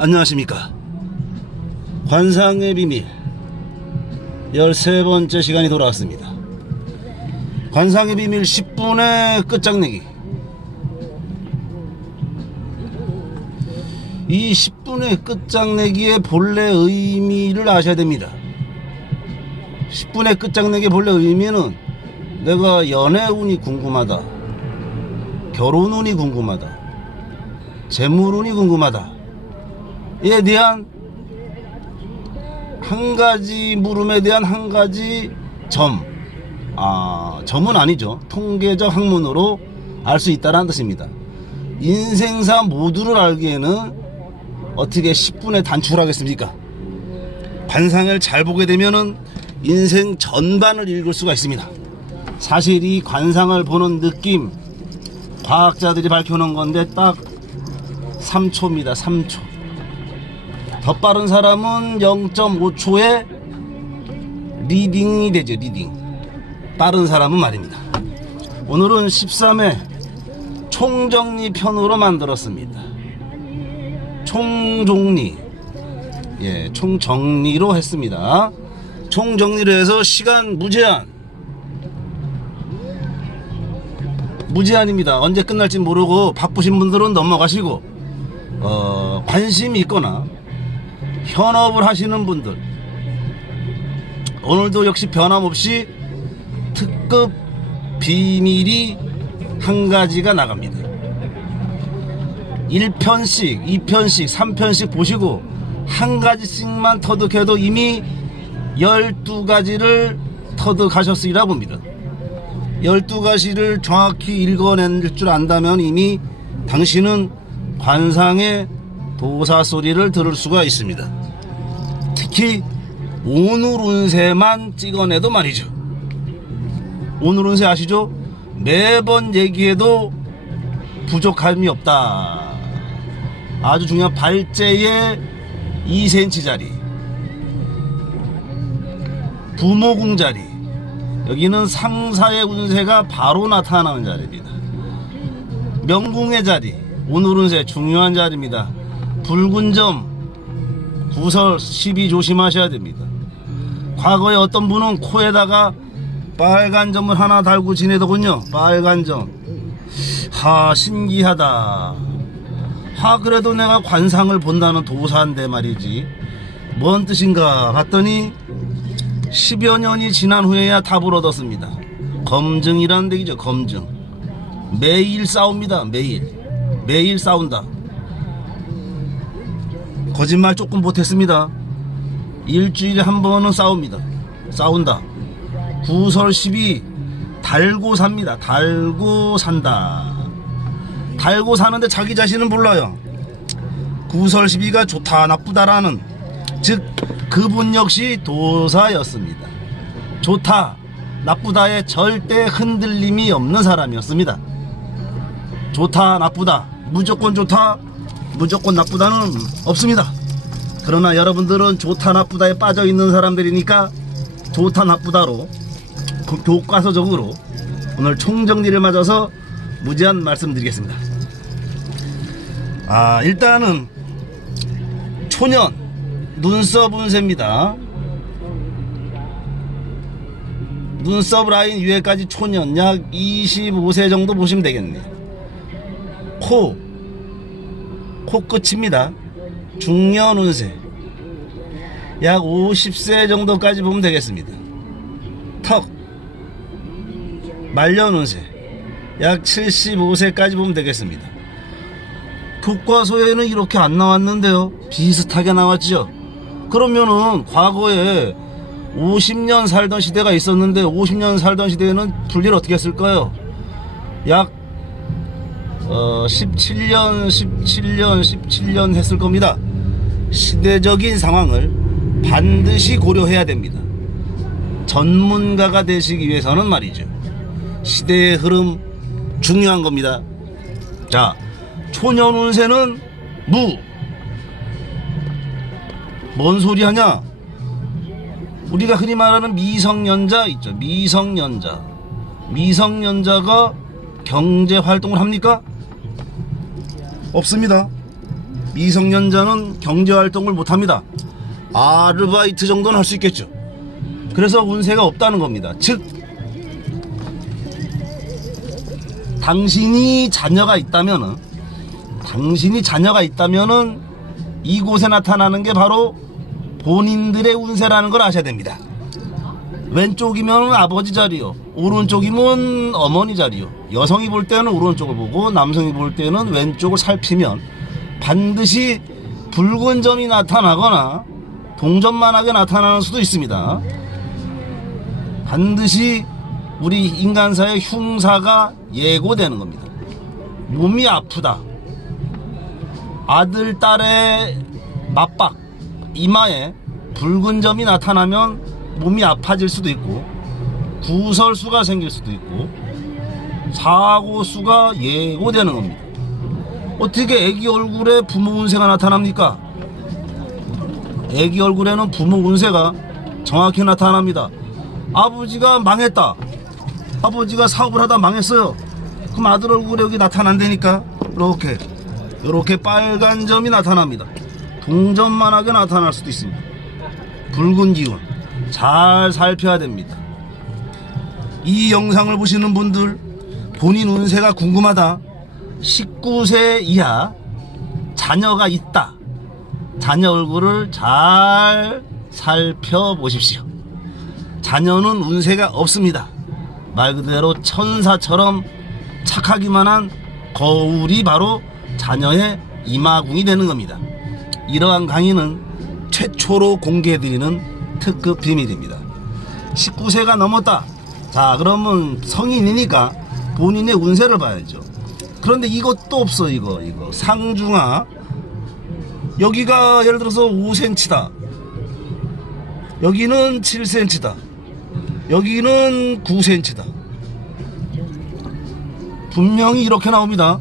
안녕하십니까. 관상의 비밀 13번째 시간이 돌아왔습니다. 관상의 비밀 10분의 끝장내기. 이 10분의 끝장내기의 본래 의미를 아셔야 됩니다. 10분의 끝장내기의 본래 의미는 내가 연애운이 궁금하다, 결혼운이 궁금하다, 재물운이 궁금하다, 이에 대한 한 가지 물음에 대한 한 가지 점은 아니죠. 통계적 학문으로 알 수 있다는 뜻입니다. 인생사 모두를 알기에는 어떻게 10분에 단축하겠습니까? 관상을 잘 보게 되면은 인생 전반을 읽을 수가 있습니다. 사실 이 관상을 보는 느낌, 과학자들이 밝혀놓은 건데 딱 3초입니다. 3초. 더 빠른 사람은 0.5초에 리딩이 되죠. 리딩. 빠른 사람은 말입니다. 오늘은 13회 총정리 편으로 만들었습니다. 총정리, 총정리로 했습니다. 총정리로 해서 시간 무제한입니다. 언제 끝날지 모르고 바쁘신 분들은 넘어가시고, 관심이 있거나 현업을 하시는 분들, 오늘도 역시 변함없이 특급 비밀이 한 가지가 나갑니다. 1편씩, 2편씩, 3편씩 보시고 한 가지씩만 터득해도 이미 12가지를 터득하셨으리라 봅니다. 12가지를 정확히 읽어낼 줄 안다면 이미 당신은 관상의 도사 소리를 들을 수가 있습니다. 특히 오늘 운세만 찍어내도 말이죠. 오늘 운세 아시죠? 매번 얘기해도 부족함이 없다. 아주 중요한 발제의 2cm 자리, 부모궁 자리, 여기는 상사의 운세가 바로 나타나는 자리입니다. 명궁의 자리, 오늘 운세 중요한 자리입니다. 붉은 점, 구설, 시비 조심하셔야 됩니다. 과거에 어떤 분은 코에다가 빨간 점을 하나 달고 지내더군요. 빨간 점. 신기하다. 그래도 내가 관상을 본다는 도사인데 말이지, 뭔 뜻인가 봤더니 10여 년이 지난 후에야 답을 얻었습니다. 검증이라는 얘기죠. 검증. 매일 싸웁니다. 매일 싸운다. 거짓말 조금 못했습니다. 일주일에 한 번은 싸운다. 구설 시비 달고 삽니다. 달고 산다. 달고 사는데 자기 자신은 몰라요. 구설 시비가 좋다 나쁘다라는, 즉 그분 역시 도사였습니다. 좋다 나쁘다에 절대 흔들림이 없는 사람이었습니다. 좋다 나쁘다, 무조건 좋다 무조건 나쁘다는 없습니다. 그러나 여러분들은 좋다 나쁘다에 빠져 있는 사람들이니까 좋다 나쁘다로 교과서적으로 오늘 총정리를 맞아서 무제한 말씀드리겠습니다. 일단은 초년 눈썹 운세입니다. 눈썹 라인 위에까지 초년, 약 25세 정도 보시면 되겠네요. 코 끝입니다. 중년 운세 약 50세 정도까지 보면 되겠습니다. 턱 말년 운세 약 75세까지 보면 되겠습니다. 교과서에는 이렇게 안 나왔는데요, 비슷하게 나왔죠. 그러면은 과거에 50년 살던 시대가 있었는데 50년 살던 시대에는 분리를 어떻게 했을까요? 약 17년 했을 겁니다. 시대적인 상황을 반드시 고려해야 됩니다. 전문가가 되시기 위해서는 말이죠. 시대의 흐름 중요한 겁니다. 자, 초년 운세는 뭔 소리 하냐? 우리가 흔히 말하는 미성년자 있죠. 미성년자가 경제 활동을 합니까? 없습니다. 미성년자는 경제활동을 못합니다. 아르바이트 정도는 할 수 있겠죠. 그래서 운세가 없다는 겁니다. 즉 당신이 자녀가 있다면은 이곳에 나타나는 게 바로 본인들의 운세라는 걸 아셔야 됩니다. 왼쪽이면 아버지 자리요, 오른쪽이면 어머니 자리요. 여성이 볼 때는 오른쪽을 보고 남성이 볼 때는 왼쪽을 살피면 반드시 붉은 점이 나타나거나 동점만하게 나타나는 수도 있습니다. 반드시 우리 인간사의 흉사가 예고되는 겁니다. 몸이 아프다, 아들 딸의 맞박 이마에 붉은 점이 나타나면 몸이 아파질 수도 있고, 구설수가 생길 수도 있고, 사고수가 예고되는 겁니다. 어떻게 애기 얼굴에 부모 운세가 나타납니까? 애기 얼굴에는 부모 운세가 정확히 나타납니다. 아버지가 망했다, 아버지가 사업을 하다 망했어요. 그럼 아들 얼굴에 여기 나타난다니까. 이렇게 빨간 점이 나타납니다. 동점만하게 나타날 수도 있습니다. 붉은 기운 잘 살펴야 됩니다. 이 영상을 보시는 분들, 본인 운세가 궁금하다, 19세 이하 자녀가 있다, 자녀 얼굴을 잘 살펴보십시오. 자녀는 운세가 없습니다. 말 그대로 천사처럼 착하기만 한 거울이 바로 자녀의 이마궁이 되는 겁니다. 이러한 강의는 최초로 공개해드리는 특급 비밀입니다. 19세가 넘었다, 자 그러면 성인이니까 본인의 운세를 봐야죠. 그런데 이것도 없어. 이거 상중하, 여기가 예를 들어서 5cm다, 여기는 7cm다, 여기는 9cm다. 분명히 이렇게 나옵니다.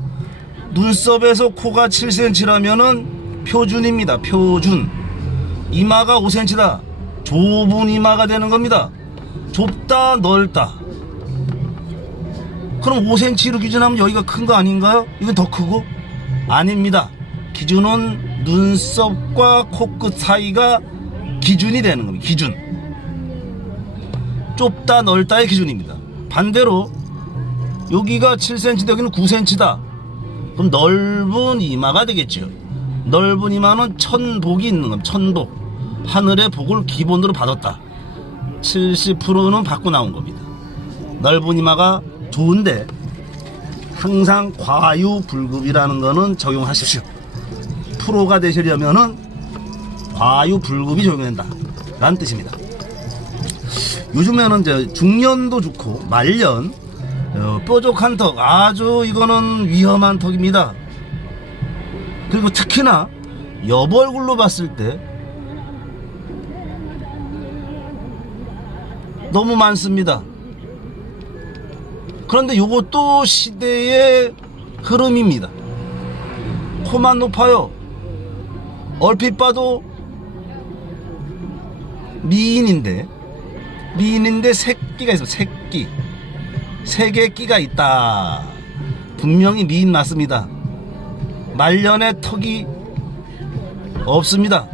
눈썹에서 코가 7cm라면은 표준입니다. 표준. 이마가 5cm다, 좁은 이마가 되는 겁니다. 좁다 넓다. 그럼 5cm로 기준하면 여기가 큰 거 아닌가요? 이건 더 크고? 아닙니다. 기준은 눈썹과 코끝 사이가 기준이 되는 겁니다. 기준. 좁다 넓다의 기준입니다. 반대로 여기가 7cm, 여기는 9cm다. 그럼 넓은 이마가 되겠죠. 넓은 이마는 천복이 있는 겁니다. 천복. 하늘의 복을 기본으로 받았다. 70%는 받고 나온 겁니다. 넓은 이마가 좋은데 항상 과유불급이라는 거는 적용하십시오. 프로가 되시려면은 과유불급이 적용된다 라는 뜻입니다. 요즘에는 이제 중년도 좋고 말년, 뾰족한 턱, 아주 이거는 위험한 턱입니다. 그리고 특히나 옆얼굴로 봤을 때 너무 많습니다. 그런데 이것도 시대의 흐름입니다. 코만 높아요. 얼핏 봐도 미인인데 새끼가 있어. 새끼. 세 개 끼가 있다. 분명히 미인 맞습니다. 말년에 턱이 없습니다.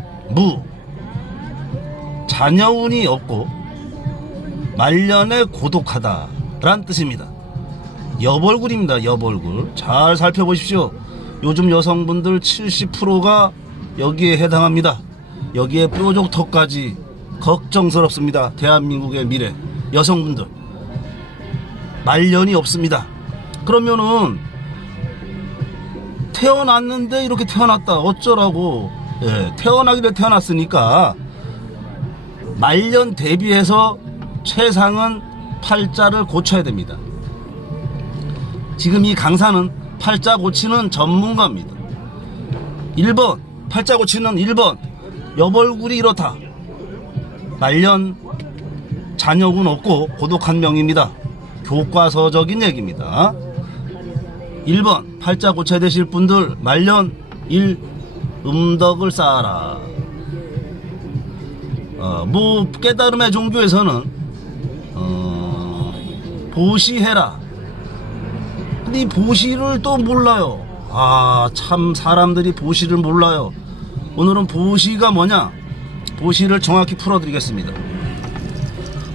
자녀운이 없고 말년에 고독하다 라는 뜻입니다. 옆얼굴입니다. 옆얼굴 잘 살펴보십시오. 요즘 여성분들 70%가 여기에 해당합니다. 여기에 뾰족턱까지 걱정스럽습니다. 대한민국의 미래 여성분들 말년이 없습니다. 그러면은 태어났는데 이렇게 태어났다 어쩌라고. 태어나기를 태어났으니까 말년 대비해서 최상은 팔자를 고쳐야 됩니다. 지금 이 강사는 팔자 고치는 전문가입니다. 1번 팔자 고치는 1번 옆얼굴이 이렇다, 말년 자녀군 없고 고독한 명입니다. 교과서적인 얘기입니다. 1번 팔자 고쳐야 되실 분들, 말년 1. 음덕을 쌓아라. 깨달음의 종교에서는 보시해라. 근데 이 보시를 또 몰라요. 아, 참 사람들이 보시를 몰라요. 오늘은 보시가 뭐냐? 보시를 정확히 풀어드리겠습니다.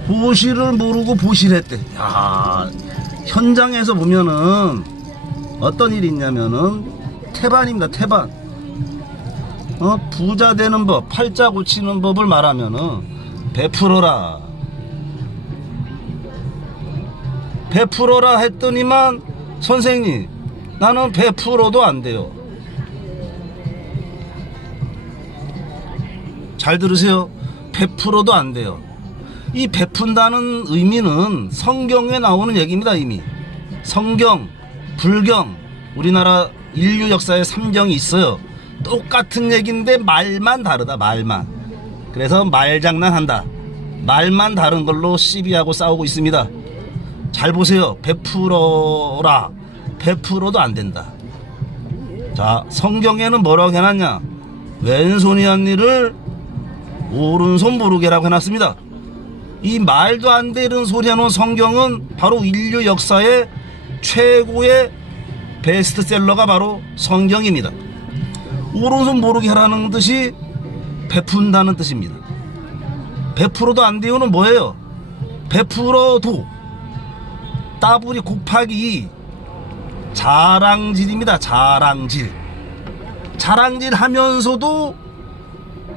보시를 모르고 보시를 했대. 야, 현장에서 보면은 어떤 일이 있냐면은 태반입니다. 태반. 부자 되는 법, 팔자 고치는 법을 말하면은 베풀어라. 베풀어라 했더니만 선생님, 나는 베풀어도 안 돼요. 잘 들으세요. 베풀어도 안 돼요. 이 베푼다는 의미는 성경에 나오는 얘기입니다. 이미 성경, 불경, 우리나라 인류 역사에 3경이 있어요. 똑같은 얘기인데 말만 다르다. 말만. 그래서 말장난한다. 말만 다른 걸로 시비하고 싸우고 있습니다. 잘 보세요. 베풀어라. 베풀어도 안 된다. 자, 성경에는 뭐라고 해놨냐? 왼손이 한 일을 오른손 모르게라고 해놨습니다. 이 말도 안 되는 소리 해놓은 성경은 바로 인류 역사의 최고의 베스트셀러가 바로 성경입니다. 오른손 모르게 하라는 뜻이 베푼다는 뜻입니다. 베풀어도 안 돼요는 뭐예요? 베풀어도 따블이 곱하기 2 자랑질입니다. 자랑질. 자랑질 하면서도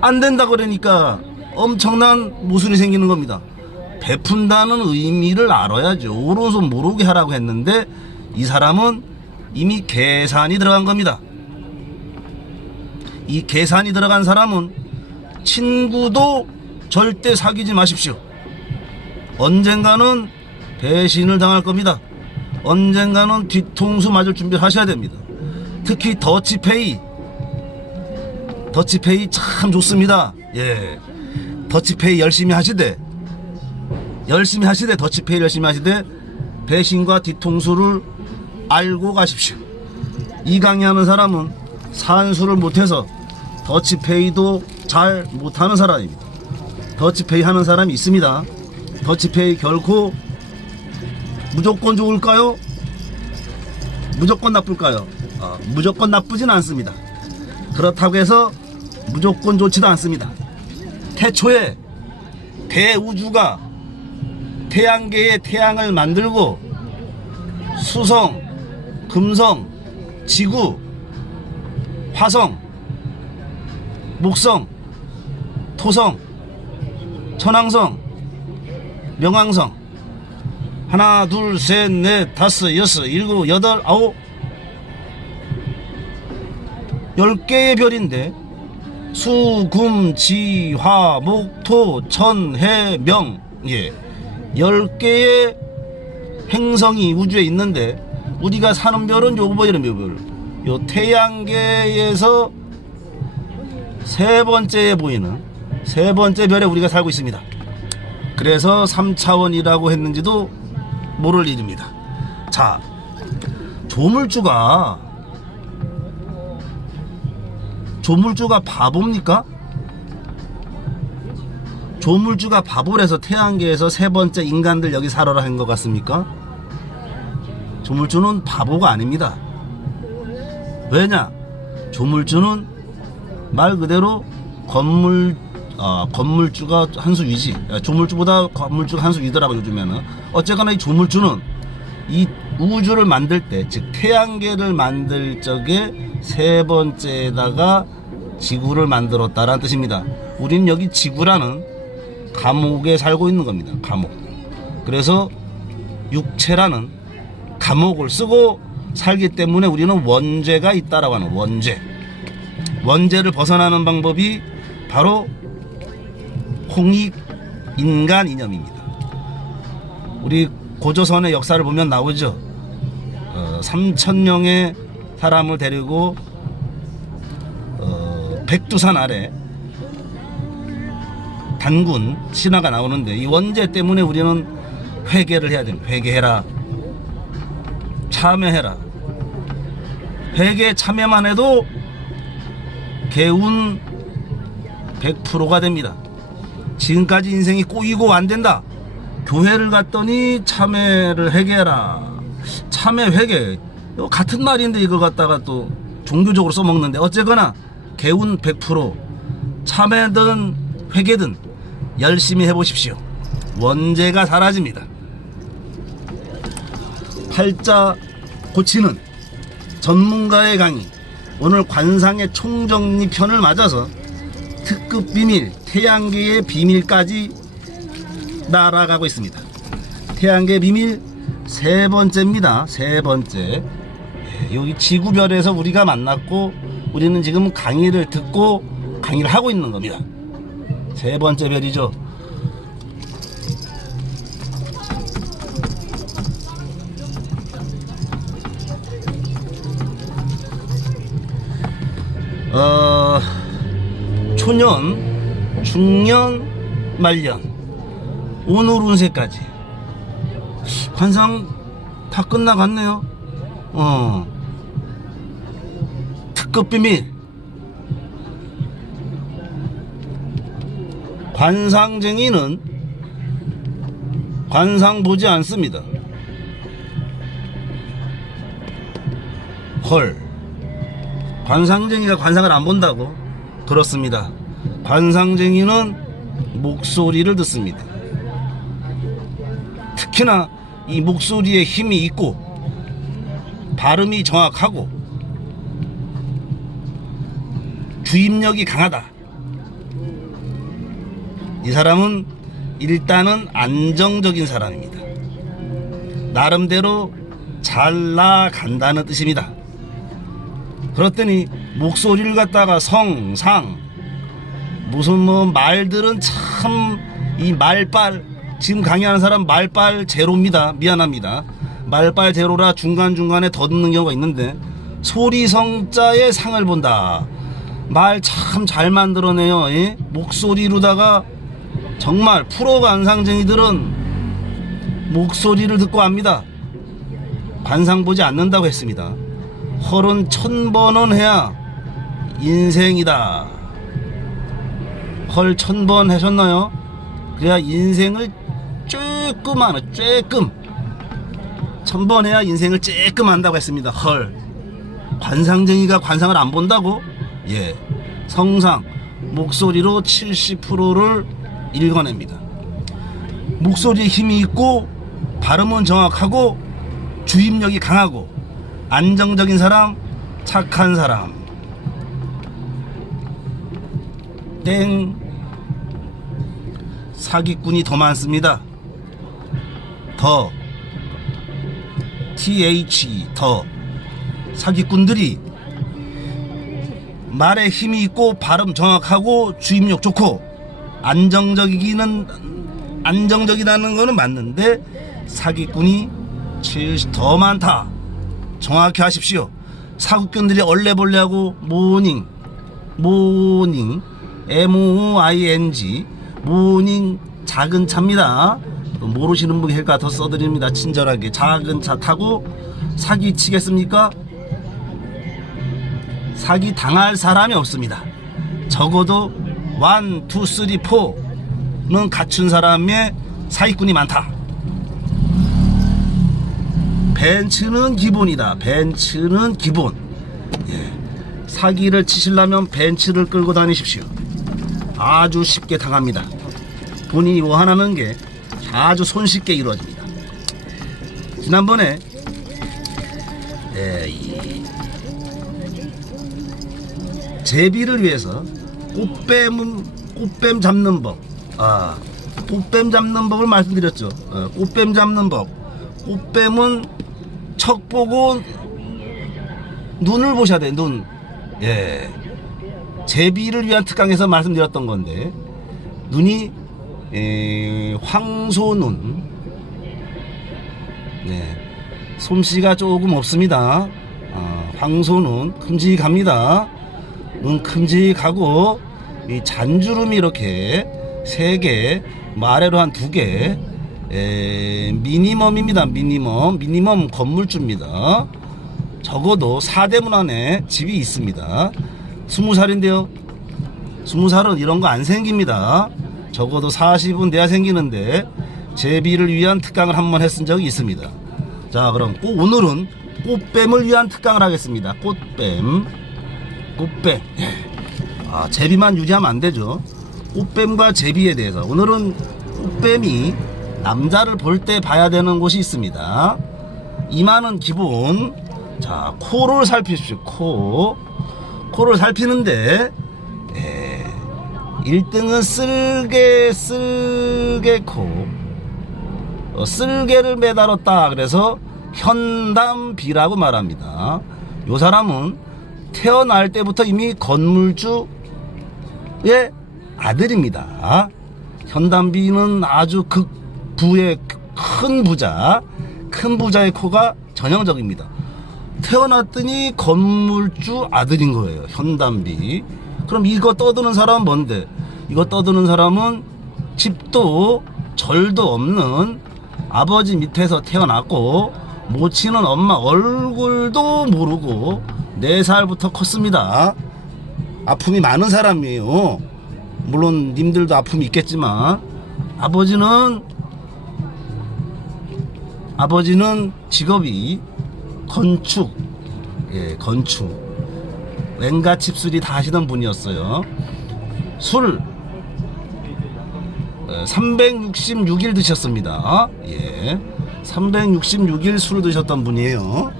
안 된다 그러니까 엄청난 모순이 생기는 겁니다. 베푼다는 의미를 알아야죠. 오른손 모르게 하라고 했는데 이 사람은 이미 계산이 들어간 겁니다. 이 계산이 들어간 사람은 친구도 절대 사귀지 마십시오. 언젠가는 배신을 당할 겁니다. 언젠가는 뒤통수 맞을 준비를 하셔야 됩니다. 특히 더치페이 참 좋습니다. 예, 더치페이 열심히 하시되 더치페이 열심히 하시되 배신과 뒤통수를 알고 가십시오. 이 강의하는 사람은 산수를 못해서 더치페이도 잘 못하는 사람입니다. 더치페이 하는 사람이 있습니다. 더치페이 결코 무조건 좋을까요? 무조건 나쁠까요? 무조건 나쁘진 않습니다. 그렇다고 해서 무조건 좋지도 않습니다. 태초에 대우주가 태양계의 태양을 만들고 수성, 금성, 지구, 화성, 목성, 토성, 천왕성, 명왕성, 하나, 둘, 셋, 넷, 다섯, 여섯, 일곱, 여덟, 아홉, 10개의 별인데 수, 금, 지, 화, 목, 토, 천, 해, 명, 예, 10개의 행성이 우주에 있는데 우리가 사는 별은 요 별, 요 태양계에서 세 번째에 보이는 세 번째 별에 우리가 살고 있습니다. 그래서 3차원이라고 했는지도 모를 일입니다. 자, 조물주가 바보입니까? 조물주가 바보라서 태양계에서 세 번째 인간들 여기 살아라 한 것 같습니까? 조물주는 바보가 아닙니다. 왜냐? 조물주는 말 그대로 건물주가 한 수 위지. 조물주보다 건물주가 한 수 위더라고 요즘에는. 어쨌거나 이 조물주는 이 우주를 만들 때, 즉 태양계를 만들 적에 세 번째에다가 지구를 만들었다라는 뜻입니다. 우리는 여기 지구라는 감옥에 살고 있는 겁니다. 감옥. 그래서 육체라는 감옥을 쓰고 살기 때문에 우리는 원죄가 있다라고 하는 원죄를 벗어나는 방법이 바로 홍익인간 이념입니다. 우리 고조선의 역사를 보면 나오죠. 3,000명의 사람을 데리고 백두산 아래 단군 신화가 나오는데 이 원죄 때문에 우리는 회개를 해야 됩니다. 회개해라. 참여해라. 회개 참여만 해도 개운 100%가 됩니다. 지금까지 인생이 꼬이고 안 된다. 교회를 갔더니 참회를 회개해라. 참회 회개. 이거 같은 말인데 이걸 갖다가 또 종교적으로 써먹는데, 어쨌거나 개운 100%, 참외든 회계든 열심히 해보십시오. 원죄가 사라집니다. 팔자 고치는 전문가의 강의, 오늘 관상의 총정리 편을 맞아서 특급 비밀, 태양계의 비밀까지 날아가고 있습니다. 태양계 비밀 세 번째입니다. 세 번째. 여기 지구별에서 우리가 만났고, 우리는 지금 강의를 듣고 강의를 하고 있는 겁니다. 세 번째 별이죠. 초년, 중년, 말년, 오늘 운세까지 관상 다 끝나갔네요. 특급 비밀. 관상쟁이는 관상 보지 않습니다. 헐, 관상쟁이가 관상을 안 본다고? 그렇습니다. 관상쟁이는 목소리를 듣습니다. 특히나 이 목소리에 힘이 있고 발음이 정확하고 주입력이 강하다. 이 사람은 일단은 안정적인 사람입니다. 나름대로 잘 나간다는 뜻입니다. 그렇더니 목소리를 갖다가 성, 상, 무슨 뭐 말들은 참, 이 말빨, 지금 강의하는 사람 말빨 제로입니다. 미안합니다. 말빨 제로라 중간중간에 더듬는 경우가 있는데, 소리성자의 상을 본다. 말 참 잘 만들어내요. 예? 목소리로다가 정말 프로 관상쟁이들은 목소리를 듣고 압니다. 관상 보지 않는다고 했습니다. 헐은 1000번은 해야 인생이다. 헐 1000번 하셨나요? 그래야 인생을 조금 하나, 조금 1000번 해야 인생을 조금 한다고 했습니다. 헐, 관상쟁이가 관상을 안 본다고? 예, 성상 목소리로 70%를 읽어냅니다. 목소리에 힘이 있고 발음은 정확하고 주입력이 강하고 안정적인 사람, 착한 사람. 땡. 사기꾼이 더 많습니다. 더, TH, 더. 사기꾼들이 말에 힘이 있고 발음 정확하고 주입력 좋고 안정적이다는 거는 맞는데, 사기꾼이 더 많다. 정확히 하십시오. 사기꾼들이 얼레벌레하고 모닝, MOING, 모닝 작은 차입니다. 모르시는 분이 헬까 더 써드립니다. 친절하게. 작은 차 타고 사기 치겠습니까? 사기 당할 사람이 없습니다. 적어도 1, 2, 3, 4는 갖춘 사람의 사기꾼이 많다. 벤츠는 기본이다. 벤츠는 기본. 예. 사기를 치시려면 벤츠를 끌고 다니십시오. 아주 쉽게 당합니다. 본인이 원하는 게 아주 손쉽게 이루어집니다. 지난번에 제비를 위해서 꽃뱀 잡는 법, 꽃뱀 잡는 법을 말씀드렸죠. 꽃뱀 잡는 법. 꽃뱀은 척 보고 눈을 보셔야 돼요. 눈. 예. 제비를 위한 특강에서 말씀드렸던 건데, 눈이 황소눈. 네. 솜씨가 조금 없습니다. 황소눈 큼직합니다. 눈 큼직하고 이 잔주름이 이렇게 3개, 아래로 한 2개. 미니멈입니다. 미니멈 건물주입니다. 적어도 4대문 안에 집이 있습니다. 20살인데요 20살은 이런 거 안 생깁니다. 적어도 40은 돼야 생기는데, 제비를 위한 특강을 한번 했은 적이 있습니다. 자, 그럼 오늘은 꽃뱀을 위한 특강을 하겠습니다. 꽃뱀. 제비만 유지하면 안 되죠. 꽃뱀과 제비에 대해서 오늘은 꽃뱀이 남자를 볼 때 봐야 되는 곳이 있습니다. 이마는 기본. 자, 코를 살피십시오. 코를 살피는데 1등은 쓸개코. 쓸개를 매달았다. 그래서 현담비라고 말합니다. 요 사람은 태어날 때부터 이미 건물주의 아들입니다. 현담비는 아주 극부의 큰 부자의 코가 전형적입니다. 태어났더니 건물주 아들인 거예요. 현담비. 그럼 이거 떠드는 사람은 뭔데? 이거 떠드는 사람은 집도 절도 없는 아버지 밑에서 태어났고 모치는 엄마 얼굴도 모르고 4살부터 컸습니다. 아픔이 많은 사람이에요. 물론 님들도 아픔이 있겠지만 아버지는 직업이 건축, 랭가 칩술이 다 하시던 분이었어요. 술 366일 드셨습니다. 366일 술을 드셨던 분이에요.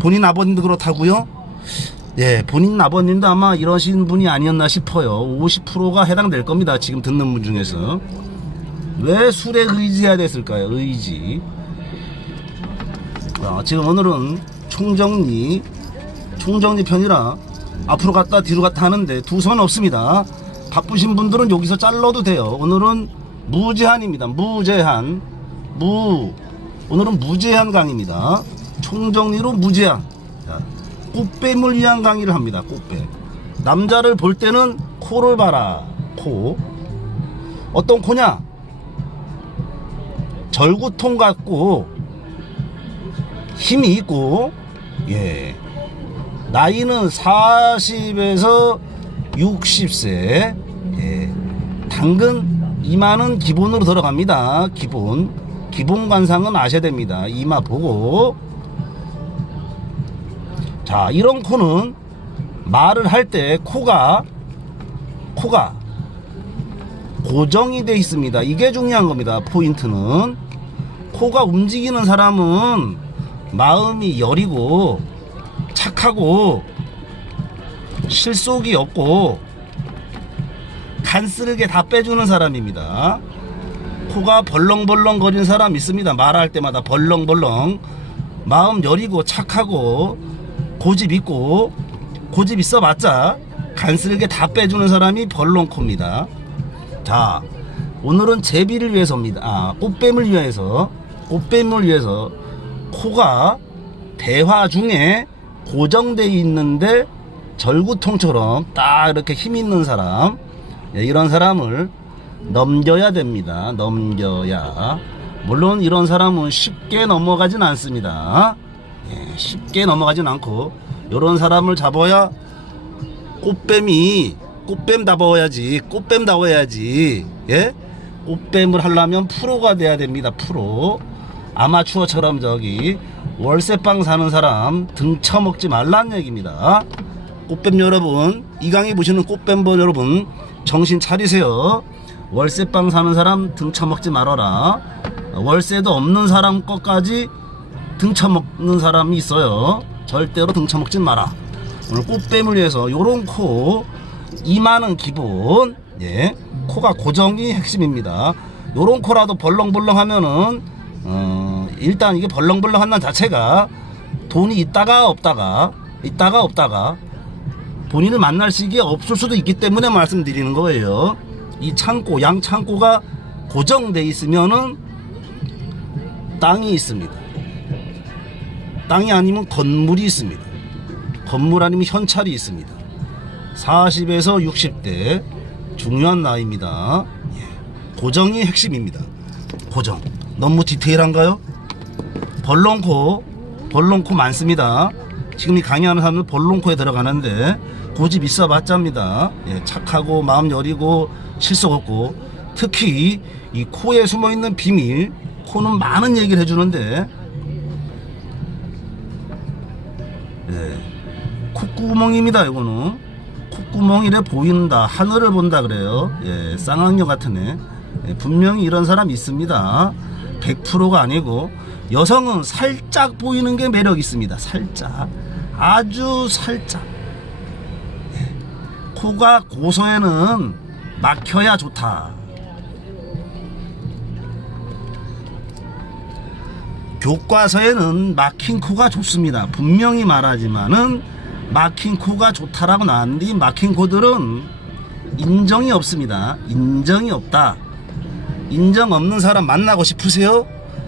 본인 아버님도 그렇다고요? 본인 아버님도 아마 이러신 분이 아니었나 싶어요. 50%가 해당될 겁니다. 지금 듣는 분 중에서. 왜 술에 의지해야 됐을까요? 의지. 지금 오늘은 총정리 편이라 앞으로 갔다 뒤로 갔다 하는데 두 손 없습니다. 바쁘신 분들은 여기서 잘라도 돼요. 오늘은 무제한입니다. 오늘은 무제한 강의입니다. 총정리로 무제한. 꽃뱀을 위한 강의를 합니다. 꽃뱀. 남자를 볼 때는 코를 봐라. 코. 어떤 코냐? 절구통 같고 힘이 있고 나이는 40에서 60세. 당근 이마는 기본으로 들어갑니다. 기본 관상은 아셔야 됩니다. 이마 보고. 자, 이런 코는 말을 할 때 코가 고정이 되어 있습니다. 이게 중요한 겁니다. 포인트는 코가 움직이는 사람은 마음이 여리고 착하고 실속이 없고 간쓰르게 다 빼주는 사람입니다. 코가 벌렁벌렁 거리는 사람 있습니다. 말할 때마다 벌렁벌렁. 마음 여리고 착하고 고집 있고 고집 있어봤자 간쓰르게 다 빼주는 사람이 벌렁코입니다. 자, 오늘은 제비를 위해서입니다. 꽃뱀을 위해서 코가 대화 중에 고정되어 있는데 절구통처럼 딱 이렇게 힘 있는 사람, 이런 사람을 넘겨야 됩니다. 넘겨야. 물론 이런 사람은 쉽게 넘어가진 않습니다. 쉽게 넘어가진 않고 이런 사람을 잡아야 꽃뱀다워야지. 꽃뱀을 하려면 프로가 돼야 됩니다. 프로. 아마추어처럼 저기 월세방 사는 사람 등쳐먹지 말라는 얘기입니다. 꽃뱀 여러분, 이 강의 보시는 꽃뱀 여러분, 정신 차리세요. 월세방 사는 사람 등쳐먹지 말아라. 월세도 없는 사람 것까지 등쳐먹는 사람이 있어요. 절대로 등쳐먹지 마라. 오늘 꽃뱀을 위해서 요런 코, 이마는 기본, 코가 고정이 핵심입니다. 요런 코라도 벌렁벌렁 하면은 일단 이게 벌렁벌렁 한다는 자체가 돈이 있다가 없다가 본인을 만날 시기에 없을 수도 있기 때문에 말씀드리는 거예요. 이 창고, 양 창고가 고정돼 있으면은 땅이 있습니다. 땅이 아니면 건물이 있습니다. 건물 아니면 현찰이 있습니다. 40에서 60대 중요한 나이입니다. 고정이 핵심입니다. 고정. 너무 디테일한가요? 벌렁코 많습니다. 지금 이 강의하는 사람은 벌렁코에 들어가는데 고집 있어봤자입니다. 착하고 마음 여리고 실속 없고, 특히 이 코에 숨어있는 비밀, 코는 많은 얘기를 해주는데 콧구멍입니다. 이거는 콧구멍이 이래 보인다, 하늘을 본다 그래요. 예, 쌍학녀 같은 애. 예, 분명히 이런 사람 있습니다. 100%가 아니고. 여성은 살짝 보이는 게 매력 있습니다. 살짝, 아주 살짝. 예, 코가 고소에는 막혀야 좋다. 교과서에는 막힌 코가 좋습니다. 분명히 말하지만은 막힌 코가 좋다라고 나왔는데, 막힌 코들은 인정이 없습니다. 인정이 없다. 인정 없는 사람 만나고 싶으세요?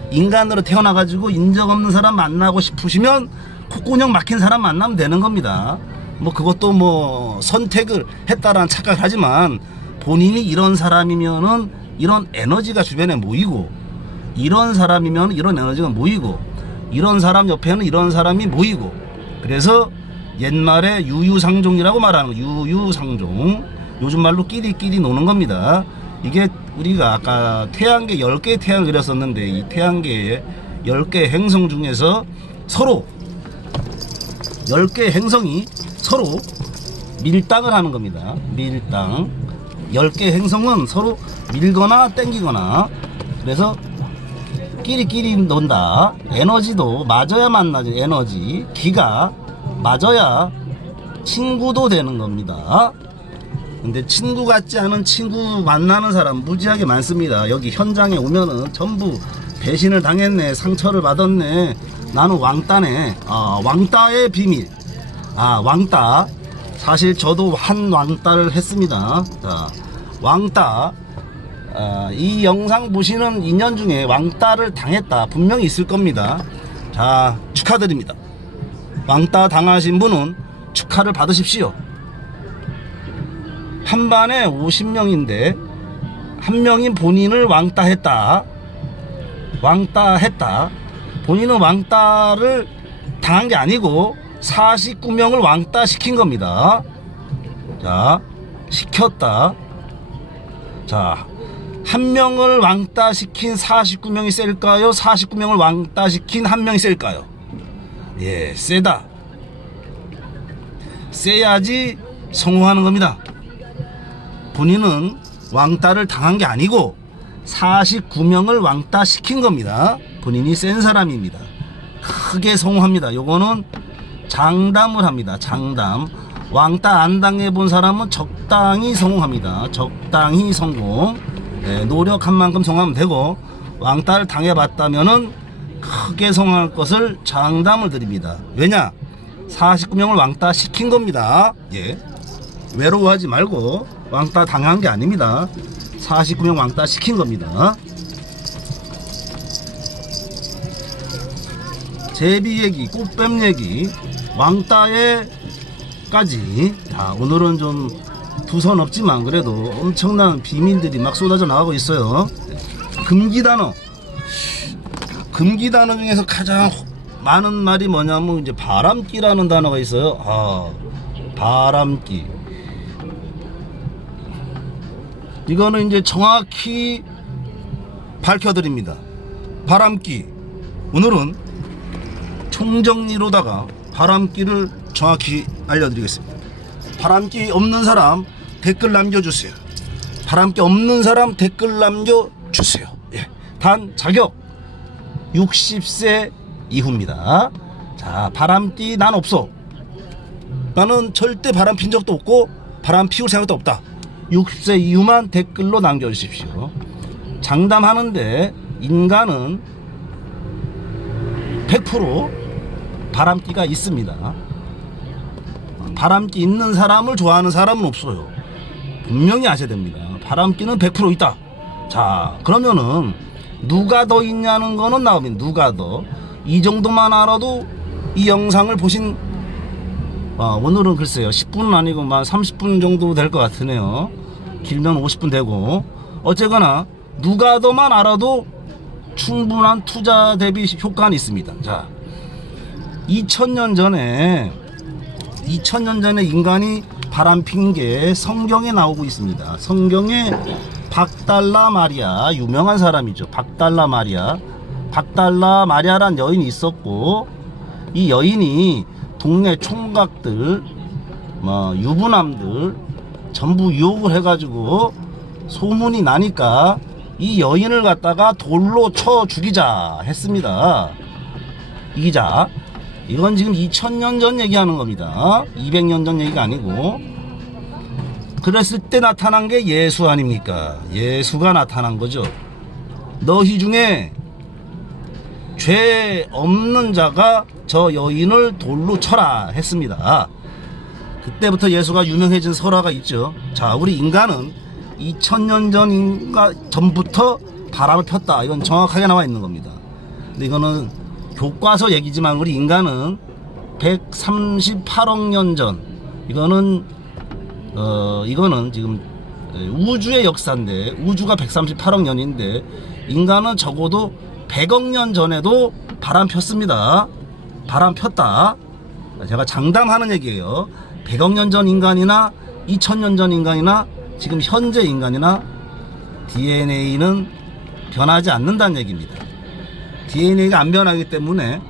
인간으로 태어나가지고 인정 없는 사람 만나고 싶으시면 콧구녕 막힌 사람 만나면 되는 겁니다. 뭐 그것도 뭐 선택을 했다라는 착각을 하지만, 본인이 이런 사람이면은 이런 에너지가 주변에 모이고, 이런 사람이면 이런 에너지가 모이고, 이런 사람 옆에는 이런 사람이 모이고, 그래서 옛말에 유유상종이라고 말하는 거, 유유상종. 요즘 말로 끼리끼리 노는 겁니다. 이게 우리가 아까 태양계 10개의 태양을 그렸었는데, 이 태양계의 10개의 행성 중에서 서로 10개의 행성이 서로 밀당을 하는 겁니다. 밀당. 10개의 행성은 서로 밀거나 땡기거나, 그래서 끼리끼리 논다. 에너지도 맞아야 만나지. 에너지, 기가 맞아야 친구도 되는 겁니다. 근데 친구 같지 않은 친구 만나는 사람 무지하게 많습니다. 여기 현장에 오면은 전부 배신을 당했네, 상처를 받았네, 나는 왕따네. 왕따의 비밀. 왕따. 사실 저도 한 왕따를 했습니다. 자, 왕따. 이 영상 보시는 인연 중에 왕따를 당했다 분명히 있을 겁니다. 자, 축하드립니다. 왕따 당하신 분은 축하를 받으십시오. 한 반에 50명인데 한 명이 본인을 왕따했다. 왕따했다. 본인은 왕따를 당한 게 아니고 49명을 왕따 시킨 겁니다. 자, 시켰다. 자, 한 명을 왕따 시킨 49명이 셀까요? 49명을 왕따 시킨 한 명이 셀까요? 예, 세다. 세야지 성공하는 겁니다. 본인은 왕따를 당한 게 아니고 49명을 왕따 시킨 겁니다. 본인이 센 사람입니다. 크게 성공합니다. 요거는 장담을 합니다. 장담. 왕따 안 당해본 사람은 적당히 성공합니다. 적당히 성공. 네, 노력한 만큼 성공하면 되고, 왕따를 당해봤다면은 크게 성공할 것을 장담을 드립니다. 왜냐? 49명을 왕따 시킨 겁니다. 예. 외로워하지 말고, 왕따 당한 게 아닙니다. 49명 왕따 시킨 겁니다. 제비 얘기, 꽃뱀 얘기, 왕따에까지. 자, 오늘은 좀 두선 없지만 그래도 엄청난 비밀들이 막 쏟아져 나가고 있어요. 금기단어. 금기단어 중에서 가장 많은 말이 뭐냐면 이제 바람기라는 단어가 있어요. 바람기. 이거는 이제 정확히 밝혀드립니다. 바람기. 오늘은 총정리로다가 바람기를 정확히 알려드리겠습니다. 바람기 없는 사람 댓글 남겨주세요. 바람기 없는 사람 댓글 남겨주세요. 예. 단 자격 60세 이후입니다. 자, 바람기 난 없어. 나는 절대 바람 핀 적도 없고 바람 피울 생각도 없다. 60세 이후만 댓글로 남겨주십시오. 장담하는데 인간은 100% 바람기가 있습니다. 바람기 있는 사람을 좋아하는 사람은 없어요. 분명히 아셔야 됩니다. 바람기는 100% 있다. 자, 그러면은 누가 더 있냐는 거는 나오면 누가 더. 이 정도만 알아도 이 영상을 보신, 오늘은 글쎄요 10분은 아니고 만 30분 정도 될 것 같으네요. 길면 50분 되고. 어쨌거나 누가 더만 알아도 충분한 투자 대비 효과는 있습니다. 자, 2000년 전에 인간이 바람핀 게 성경에 나오고 있습니다. 성경에 박달라 마리아, 유명한 사람이죠. 박달라 마리아란 여인이 있었고, 이 여인이 동네 총각들 뭐 유부남들 전부 유혹을 해가지고 소문이 나니까 이 여인을 갖다가 돌로 쳐 죽이자 했습니다. 이 기자, 이건 지금 2000년 전 얘기하는 겁니다. 200년 전 얘기가 아니고. 그랬을 때 나타난 게 예수 아닙니까? 예수가 나타난 거죠. 너희 중에 죄 없는 자가 저 여인을 돌로 쳐라 했습니다. 그때부터 예수가 유명해진 설화가 있죠. 자, 우리 인간은 2000년 전부터 바람을 폈다. 이건 정확하게 나와 있는 겁니다. 근데 이거는 교과서 얘기지만 우리 인간은 138억 년 전, 이거는 지금 우주의 역사인데, 우주가 138억 년인데 인간은 적어도 100억 년 전에도 바람 폈습니다. 바람 폈다. 제가 장담하는 얘기예요. 100억 년 전 인간이나 2000년 전 인간이나 지금 현재 인간이나 DNA는 변하지 않는다는 얘기입니다. DNA가 안 변하기 때문에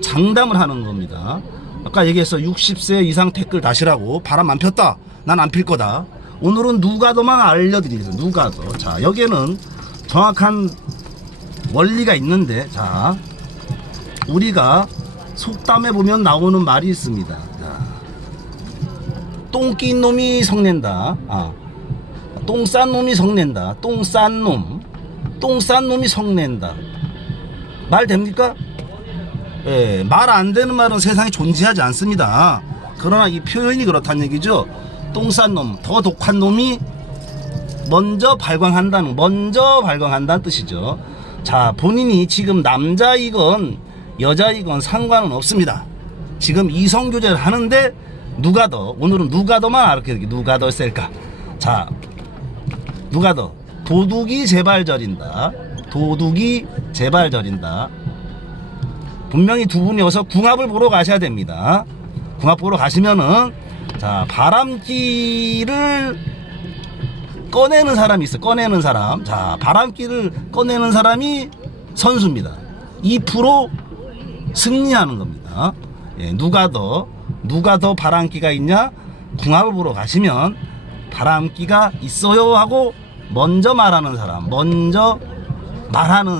장담을 하는 겁니다. 아까 얘기했어. 60세 이상 댓글 다시라고. 바람 안 폈다. 난 안 필 거다. 오늘은 누가더만 알려드리겠습니다. 누가더. 자, 여기에는 정확한 원리가 있는데, 자, 우리가 속담에 보면 나오는 말이 있습니다. 똥 낀 놈이 성낸다. 똥 싼 놈이 성낸다. 똥 싼 놈이 성낸다. 말 됩니까? 예, 말 안 되는 말은 세상에 존재하지 않습니다. 그러나 이 표현이 그렇다는 얘기죠. 똥 싼 놈, 더 독한 놈이 먼저 발광한다는 뜻이죠. 자, 본인이 지금 남자이건 여자이건 상관은 없습니다. 지금 이성교제를 하는데 누가 더, 오늘은 누가 더만 알게, 누가 더 셀까? 자, 누가 더 도둑이 제발 저린다. 도둑이 제발 저린다. 분명히 두 분이 어서 궁합을 보러 가셔야 됩니다. 궁합 보러 가시면은, 자, 바람기를 꺼내는 사람이 있어요. 꺼내는 사람. 자, 바람기를 꺼내는 사람이 선수입니다. 2% 승리하는 겁니다. 예, 누가 더 바람기가 있냐? 궁합을 보러 가시면 바람기가 있어요 하고 먼저 말하는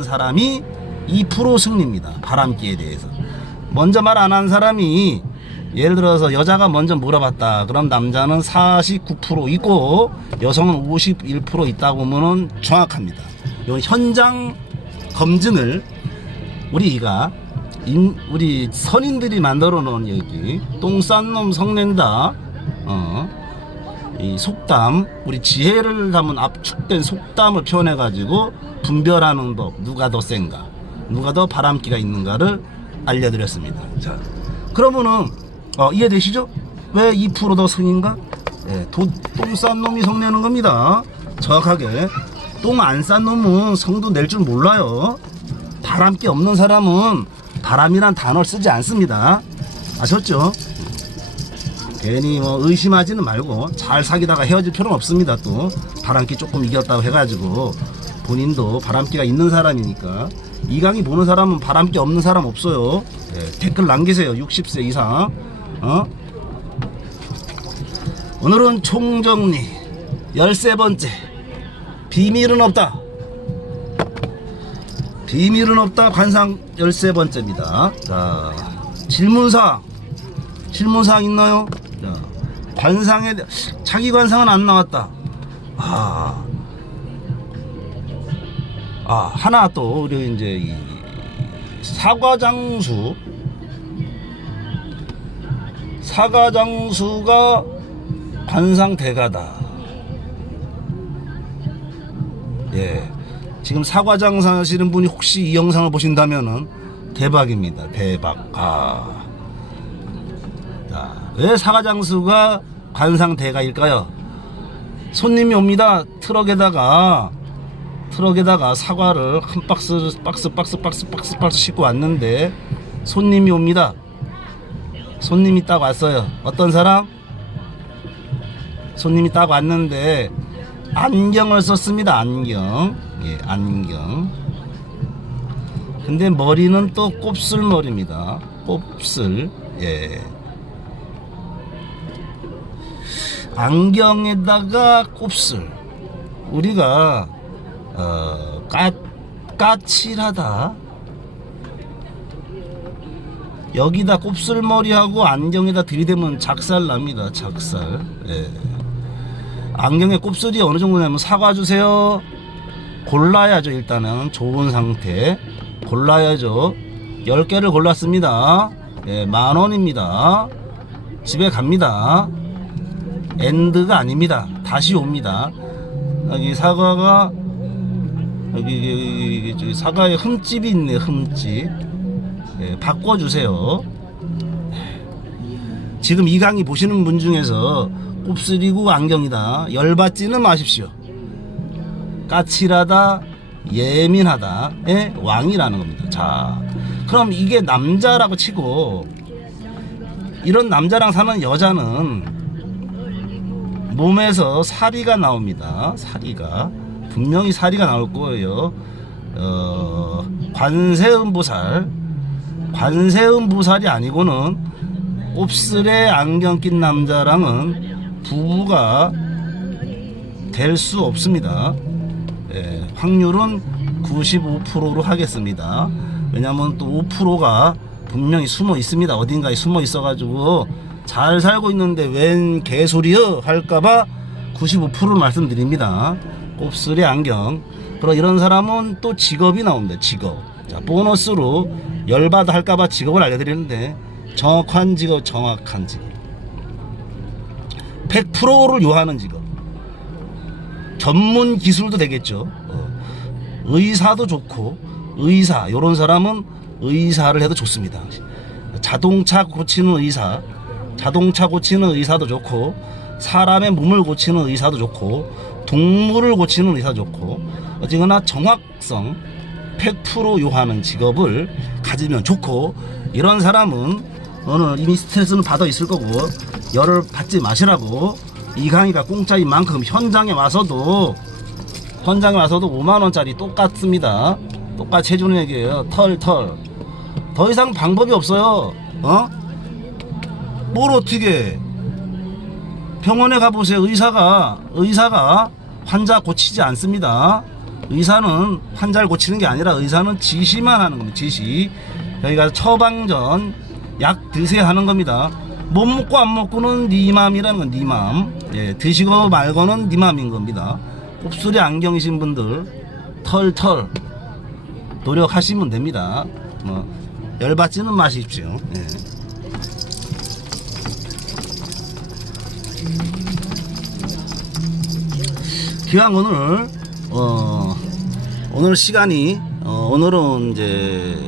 사람이 2% 승리입니다. 바람기에 대해서. 먼저 말 안 한 사람이, 예를 들어서 여자가 먼저 물어봤다. 그럼 남자는 49% 있고 여성은 51% 있다고 보면 정확합니다. 이 현장 검증을 우리 선인들이 만들어 놓은 얘기, 똥 싼 놈 성낸다. 이 속담, 우리 지혜를 담은 압축된 속담을 표현해 가지고 분별하는 법, 누가 더 센가, 누가 더 바람기가 있는가를 알려드렸습니다. 자, 그러면은 이해되시죠? 왜 2% 더 승인가? 예, 똥 싼 놈이 성내는 겁니다. 정확하게. 똥 안 싼 놈은 성도 낼 줄 몰라요. 바람기 없는 사람은 바람이란 단어를 쓰지 않습니다. 아셨죠? 괜히 의심하지는 말고 잘 사귀다가 헤어질 필요는 없습니다. 또 바람기 조금 이겼다고 해가지고 본인도 바람기가 있는 사람이니까. 이 강의 보는 사람은 바람기 없는 사람 없어요. 네, 댓글 남기세요. 60세 이상. 오늘은 총정리 13번째, 비밀은 없다. 비밀은 없다. 관상 13번째입니다. 자, 질문사항 있나요? 자, 관상에 자기 관상은 안 나왔다. 하나 또 우리 이제 이 사과장수가 관상 대가다. 예, 지금 사과장수 하시는 분이 혹시 이 영상을 보신다면은 대박입니다. 대박. 자, 왜 사과장수가 관상 대가일까요? 손님이 옵니다. 트럭에다가 사과를 한 박스 싣고 왔는데 손님이 옵니다. 손님이 딱 왔어요. 어떤 사람? 손님이 딱 왔는데 안경을 썼습니다. 안경. 예, 안경. 근데 머리는 또 곱슬 머리입니다. 곱슬. 예. 안경에다가 곱슬. 우리가 까칠하다. 여기다 곱슬머리하고 안경에다 들이대면 작살납니다. 작살. 예. 안경에 곱슬이 어느 정도냐면 사과주세요. 골라야죠. 일단은 좋은 상태 골라야죠. 10개를 골랐습니다. 예, 10,000원입니다. 집에 갑니다. 엔드가 아닙니다. 다시 옵니다. 여기 사과가 여기 사과에 흠집이 있네. 흠집. 예, 바꿔주세요. 지금 이 강의 보시는 분 중에서 곱슬이고 안경이다 열받지는 마십시오. 까칠하다, 예민하다의 왕이라는 겁니다. 자, 그럼 이게 남자라고 치고 이런 남자랑 사는 여자는 몸에서 사리가 나옵니다. 사리가 분명히 사리가 나올 거예요. 관세음보살이 아니고는 곱슬에 안경 낀 남자랑은 부부가 될 수 없습니다. 예, 확률은 95%로 하겠습니다. 왜냐면 또 5%가 분명히 숨어 있습니다. 어딘가에 숨어 있어 가지고 잘 살고 있는데 웬 개소리여 할까봐 95%를 말씀드립니다. 곱슬의 안경. 그럼 이런 사람은 또 직업이 나옵니다. 직업. 자, 보너스로 열받아 할까봐 직업을 알려드리는데 정확한 직업. 100%를 요하는 직업. 전문 기술도 되겠죠. 의사도 좋고, 의사, 요런 사람은 의사를 해도 좋습니다. 자동차 고치는 의사도 좋고, 사람의 몸을 고치는 의사도 좋고, 동물을 고치는 의사도 좋고, 어쨌거나 정확성 100% 요하는 직업을 가지면 좋고, 이런 사람은 오늘 이미 스트레스는 받아 있을 거고, 열을 받지 마시라고. 이 강의가 공짜인 만큼 현장에 와서도 5만원짜리 똑같습니다. 똑같이 해주는 얘기예요. 털. 더 이상 방법이 없어요. 뭘 어떻게 병원에 가보세요. 의사가 환자 고치지 않습니다. 의사는 환자를 고치는 게 아니라 의사는 지시만 하는 겁니다. 지시. 여기 가서 처방전 약 드세요 하는 겁니다. 못 먹고 안 먹고는 네 맘이라는 건 네 맘. 예, 드시고 말고는 네 맘인 겁니다. 곱슬이 안경이신 분들 털 노력하시면 됩니다. 뭐 열받지는 마십시오. 예. 기왕 오늘 시간이 오늘은 이제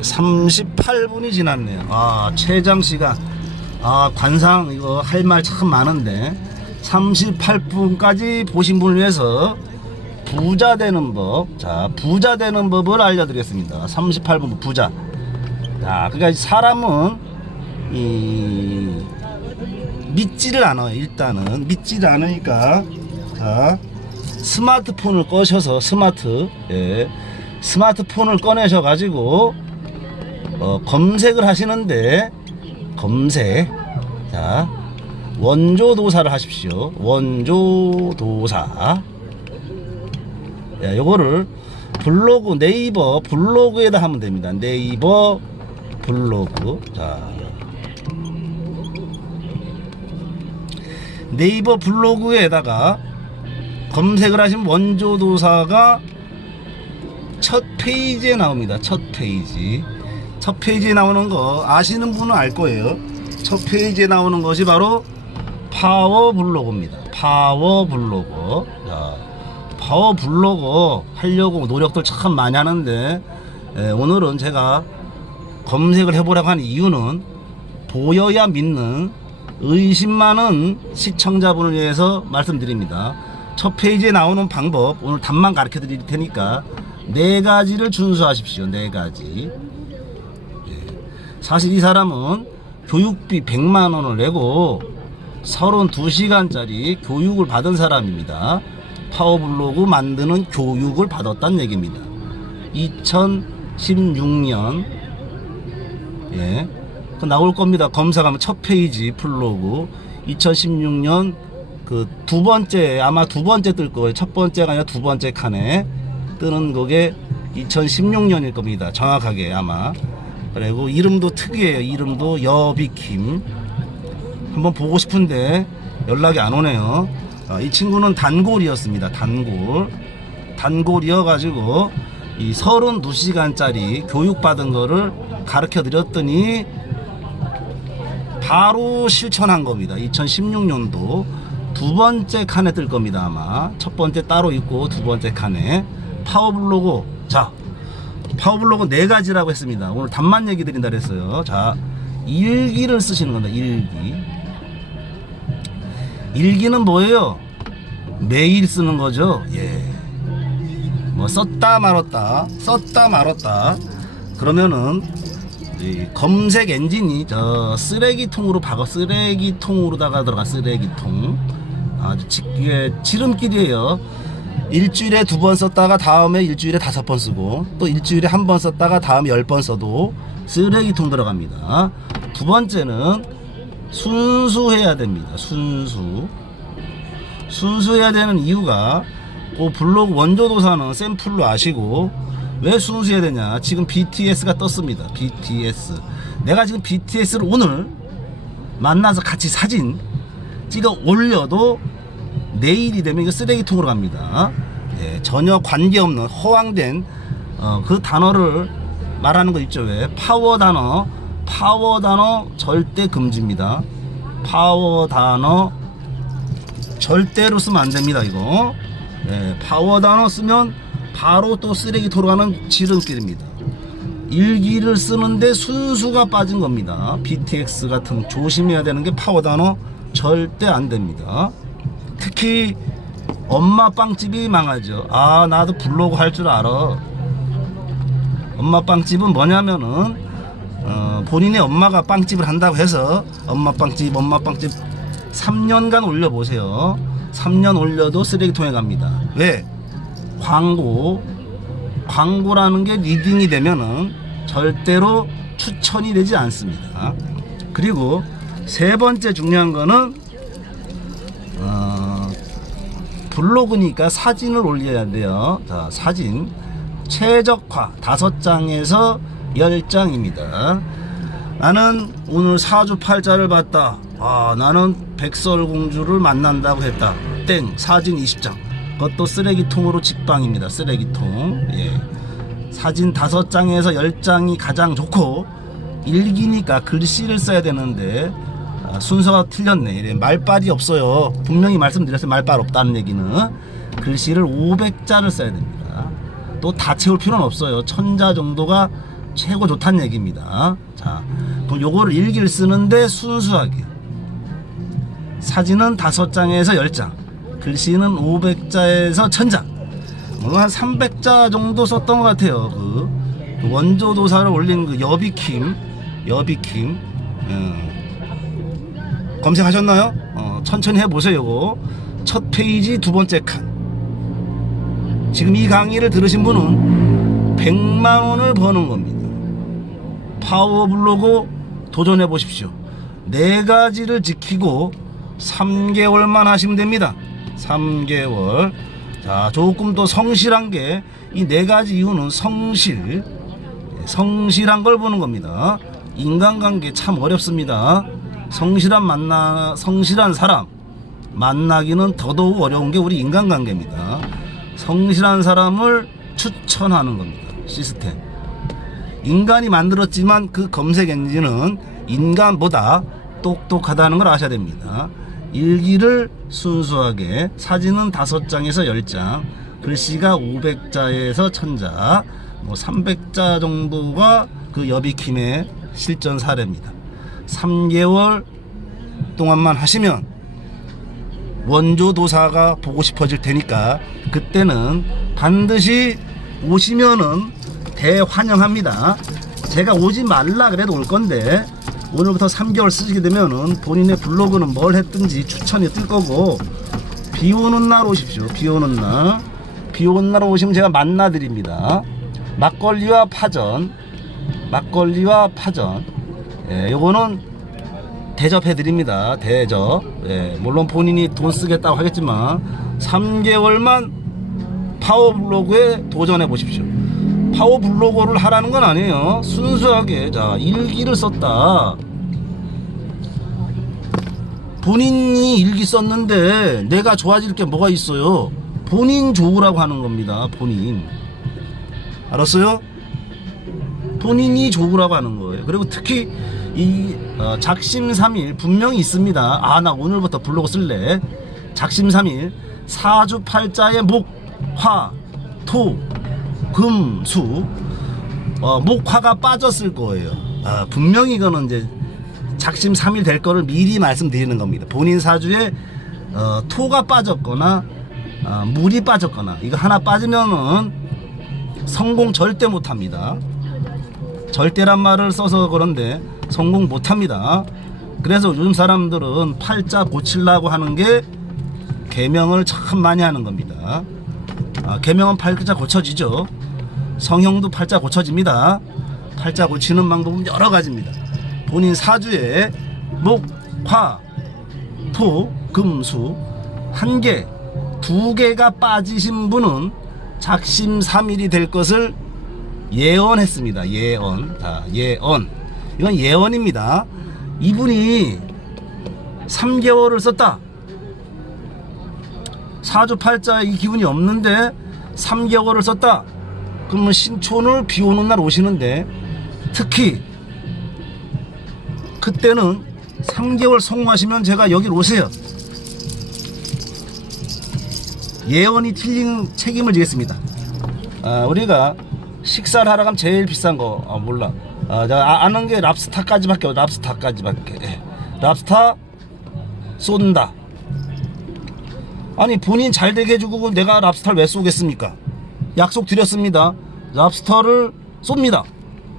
38분이 지났네요. 최장 시간. 관상 이거 할 말 참 많은데 38분까지 보신 분을 위해서 부자 되는 법. 자, 부자 되는 법을 알려드리겠습니다. 38분 부자. 자, 그러니까 사람은 믿지를 않아요. 일단은 믿지를 않으니까, 자, 스마트폰을 꺼셔서 스마트폰을 꺼내셔 가지고 검색을 하시는데, 자, 원조도사를 하십시오. 원조도사. 야, 요거를 블로그, 네이버 블로그에다 하면 됩니다. 네이버 블로그. 자, 네이버 블로그에다가 검색을 하시면 원조도사가 첫 페이지에 나옵니다. 첫 페이지에 나오는 거 아시는 분은 알 거예요. 첫 페이지에 나오는 것이 바로 파워블로그입니다. 파워블로그. 자, 파워블로그 하려고 노력들 참 많이 하는데, 오늘은 제가 검색을 해보라고 하는 이유는 보여야 믿는 의심 많은 시청자분을 위해서 말씀드립니다. 첫 페이지에 나오는 방법 오늘 답만 가르쳐 드릴 테니까 4가지를 준수하십시오. 4가지. 사실 이 사람은 교육비 100만원을 내고 32시간짜리 교육을 받은 사람입니다. 파워블로그 만드는 교육을 받았다는 얘기입니다. 2016년 나올 겁니다. 검색하면 첫 페이지 블로그 2016년 그 두 번째, 아마 두 번째 뜰 거예요. 첫 번째가 아니라 두 번째 칸에 뜨는 그게 2016년일 겁니다. 정확하게 아마. 그리고 이름도 특이해요. 이름도 여비킴. 한번 보고 싶은데 연락이 안 오네요. 이 친구는 단골이었습니다. 단골이어가지고 이 32시간짜리 교육받은 거를 가르쳐 드렸더니 바로 실천한 겁니다. 2016년도 두 번째 칸에 뜰 겁니다. 아마 첫 번째 따로 있고 두 번째 칸에 파워블로그. 자, 파워블로그 4가지라고 했습니다. 오늘 답만 얘기 드린다 그랬어요. 자, 일기를 쓰시는 겁니다. 일기는 뭐예요? 매일 쓰는 거죠. 예. 뭐 썼다 말았다 그러면은 이 검색 엔진이 저 쓰레기통으로 쓰레기통으로다가 들어간 쓰레기통. 아주 지름길이에요. 일주일에 2번 썼다가 다음에 일주일에 5번 쓰고, 또 일주일에 1번 썼다가 다음에 10번 써도 쓰레기통 들어갑니다. 두 번째는 순수해야 됩니다. 순수해야 되는 이유가 그 블로그 원조도사는 샘플로 아시고, 왜 순수해야 되냐. 지금 BTS가 떴습니다. BTS. 내가 지금 BTS를 오늘 만나서 같이 사진 찍어 올려도 내일이 되면 이거 쓰레기통으로 갑니다. 예, 전혀 관계없는 허황된 그 단어를 말하는 거 있죠. 왜? 파워 단어 절대 금지입니다. 파워 단어 절대로 쓰면 안 됩니다. 이거. 예, 파워 단어 쓰면 바로 또 쓰레기통으로 가는 지름길입니다. 일기를 쓰는데 순수가 빠진 겁니다. BTX 같은 조심해야 되는 게 파워 단어 절대 안 됩니다. 특히 엄마 빵집이 망하죠. 아, 나도 블로그 할 줄 알아. 엄마 빵집은 뭐냐면은 본인의 엄마가 빵집을 한다고 해서 엄마 빵집 3년간 올려보세요. 3년 올려도 쓰레기통에 갑니다. 왜? 광고라는 게 리딩이 되면은 절대로 추천이 되지 않습니다. 그리고 세 번째 중요한 거는 블로그니까 사진을 올려야 돼요. 자, 사진 최적화 5장에서 10장입니다. 나는 오늘 사주팔자를 봤다. 아, 나는 백설공주를 만난다고 했다. 땡. 사진 20장. 그것도 쓰레기통으로 직방입니다. 쓰레기통. 예. 사진 5장에서 10장이 가장 좋고, 일기니까 글씨를 써야 되는데 순서가 틀렸네. 이래 말빨이 없어요. 분명히 말씀드렸어요. 말빨 없다는 얘기는. 글씨를 500자를 써야 됩니다. 또 다 채울 필요는 없어요. 1000자 정도가 최고 좋다는 얘기입니다. 자, 그럼 요거를 일기를 쓰는데 순수하게 사진은 5장에서 10장, 글씨는 500자에서 1000자, 물론 한 300자 정도 썼던 것 같아요. 그 원조도사를 올린 그 여비킴 검색하셨나요? 천천히 해보세요. 요거 첫 페이지 두 번째 칸. 지금 이 강의를 들으신 분은 100만원을 버는 겁니다. 파워블로그 도전해 보십시오. 4가지를 지키고 3개월만 하시면 됩니다. 3개월. 자, 조금 더 성실한 게 이 4가지 이유는 성실한 걸 보는 겁니다. 인간관계 참 어렵습니다. 성실한 사람 만나기는 더더욱 어려운 게 우리 인간관계입니다. 성실한 사람을 추천하는 겁니다. 시스템. 인간이 만들었지만 그 검색 엔진은 인간보다 똑똑하다는 걸 아셔야 됩니다. 일기를 순수하게, 사진은 5장에서 10장, 글씨가 500자에서 1000자, 뭐 300자 정도가 그 여비킴의 실전 사례입니다. 3개월 동안만 하시면 원조도사가 보고 싶어질 테니까 그때는 반드시 오시면은 대환영합니다. 제가 오지 말라 그래도 올 건데, 오늘부터 3개월 쓰시게 되면은 본인의 블로그는 뭘 했든지 추천이 뜰 거고, 비 오는 날 오십시오. 비 오는 날 오시면 제가 만나드립니다. 막걸리와 파전. 예, 요거는 대접해드립니다. 대접. 예, 물론 본인이 돈 쓰겠다고 하겠지만 3개월만 파워블로그에 도전해 보십시오. 파워블로거를 하라는 건 아니에요. 순수하게 자 일기를 썼다. 본인이 일기 썼는데 내가 좋아질 게 뭐가 있어요? 본인 좋으라고 하는 겁니다. 본인. 알았어요? 본인이 좋으라고 하는 거예요. 그리고 특히 이 작심삼일 분명히 있습니다. 아, 나 오늘부터 블로그 쓸래. 작심삼일 사주팔자의 목, 화, 토, 금, 수. 목화가 빠졌을 거예요. 분명히 이거는 이제 작심삼일 될 거를 미리 말씀드리는 겁니다. 본인 사주에 토가 빠졌거나 물이 빠졌거나 이거 하나 빠지면은 성공 절대 못합니다. 절대란 말을 써서 그런데 성공 못합니다. 그래서 요즘 사람들은 팔자 고치려고 하는 게 계명을 참 많이 하는 겁니다. 계명은 팔자 고쳐지죠. 성형도 팔자 고쳐집니다. 팔자 고치는 방법은 여러 가지입니다. 본인 사주에 목, 화, 토, 금, 수 한 개, 두 개가 빠지신 분은 작심삼일이 될 것을 예언했습니다. 예언. 예언. 이건 예언입니다. 이분이 3개월을 썼다. 사주팔자에 이 기운이 없는데 3개월을 썼다. 그러면 신촌을 비 오는 날 오시는데 특히 그때는 3개월 성공하시면 제가 여기로 오세요. 예언이 틀린 책임을 지겠습니다. 우리가 식사를 하러 가면 제일 비싼 거 몰라. 내가 아는 게 랍스타까지밖에. 예. 랍스타 쏜다. 아니 본인 잘 되게 해주고 내가 랍스타를 왜 쏘겠습니까? 약속 드렸습니다. 랍스타를 쏩니다.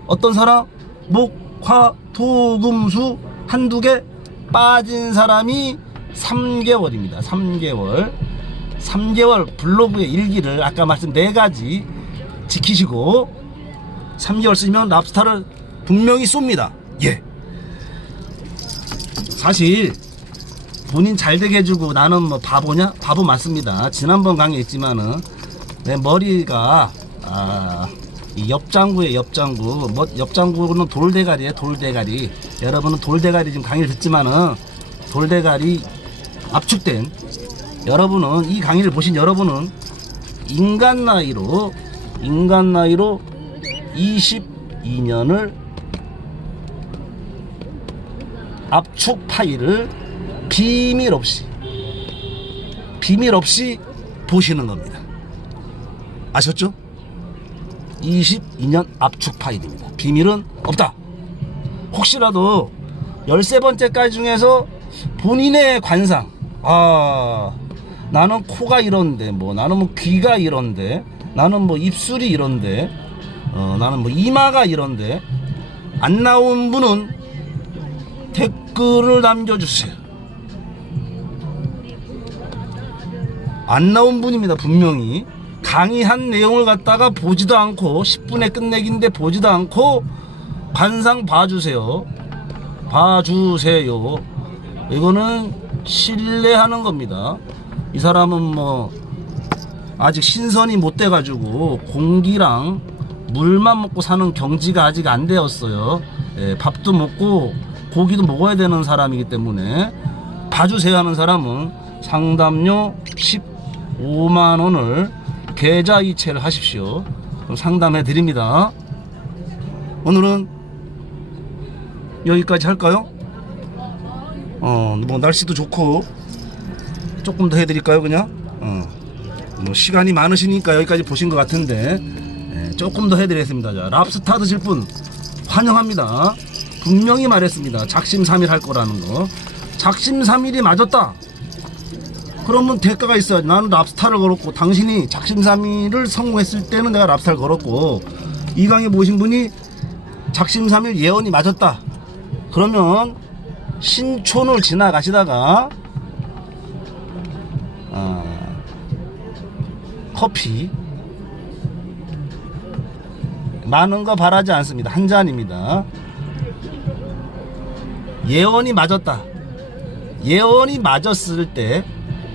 어떤 사람? 목, 화, 토, 금, 수 한두 개 빠진 사람이 3개월입니다. 3개월 블로그의 일기를 아까 말씀 4가지 지키시고 3개월 쓰면 랍스타를 분명히 쏩니다. 예. 사실 본인 잘되게 해주고 나는 뭐 바보냐? 바보 맞습니다. 지난번 강의에 있지만은 내 머리가 이 옆장구에 옆장구. 뭐 옆장구는 돌대가리에 돌대가리. 여러분은 돌대가리 지금 강의를 듣지만은 돌대가리 압축된 여러분은 이 강의를 보신 여러분은 인간 나이로 22년을 압축 파일을 비밀 없이 보시는 겁니다. 아셨죠? 22년 압축 파일입니다. 비밀은 없다. 혹시라도 13번째까지 중에서 본인의 관상, 나는 코가 이런데, 나는 뭐 귀가 이런데, 나는 뭐 입술이 이런데, 나는 뭐 이마가 이런데 안 나온 분은 댓글을 남겨주세요. 안 나온 분입니다. 분명히 강의한 내용을 갖다가 보지도 않고 10분에 끝내기인데 보지도 않고 관상 봐주세요. 이거는 신뢰하는 겁니다. 이 사람은 뭐 아직 신선이 못 돼가지고 공기랑 물만 먹고 사는 경지가 아직 안 되었어요. 밥도 먹고 고기도 먹어야 되는 사람이기 때문에 봐주세요 하는 사람은 상담료 15만원을 계좌이체를 하십시오. 그럼 상담해 드립니다. 오늘은 여기까지 할까요? 뭐 날씨도 좋고 조금 더 해드릴까요? 그냥 뭐 시간이 많으시니까 여기까지 보신 것 같은데 조금 더 해드리겠습니다. 자, 랍스타 드실 분 환영합니다. 분명히 말했습니다. 작심삼일 할 거라는 거. 작심삼일이 맞았다. 그러면 대가가 있어야지. 나는 랍스타를 걸었고 당신이 작심삼일을 성공했을 때는 내가 랍스타를 걸었고 이 강의 모신 분이 작심삼일 예언이 맞았다. 그러면 신촌을 지나가시다가 커피 많은 거 바라지 않습니다. 한 잔입니다. 예언이 맞았다. 예언이 맞았을 때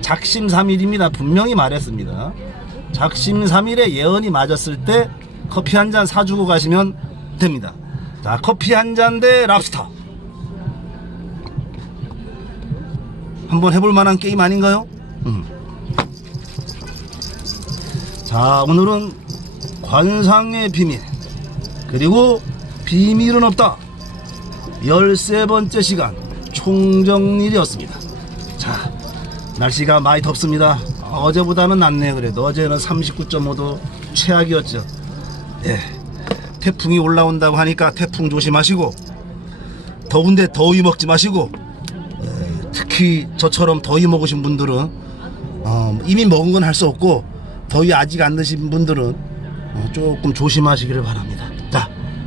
작심삼일입니다. 분명히 말했습니다. 작심삼일에 예언이 맞았을 때 커피 한 잔 사주고 가시면 됩니다. 자, 커피 한 잔 대 랍스터. 한번 해볼 만한 게임 아닌가요? 자, 오늘은 관상의 비밀, 그리고 비밀은 없다 13번째 시간 총정리였습니다. 자, 날씨가 많이 덥습니다. 어제보다는 낫네요. 그래도 어제는 39.5도 최악이었죠. 예, 태풍이 올라온다고 하니까 태풍 조심하시고, 더운데 더위 먹지 마시고, 특히 저처럼 더위 먹으신 분들은 이미 먹은 건 할 수 없고, 더위 아직 안 드신 분들은 조금 조심하시기를 바랍니다.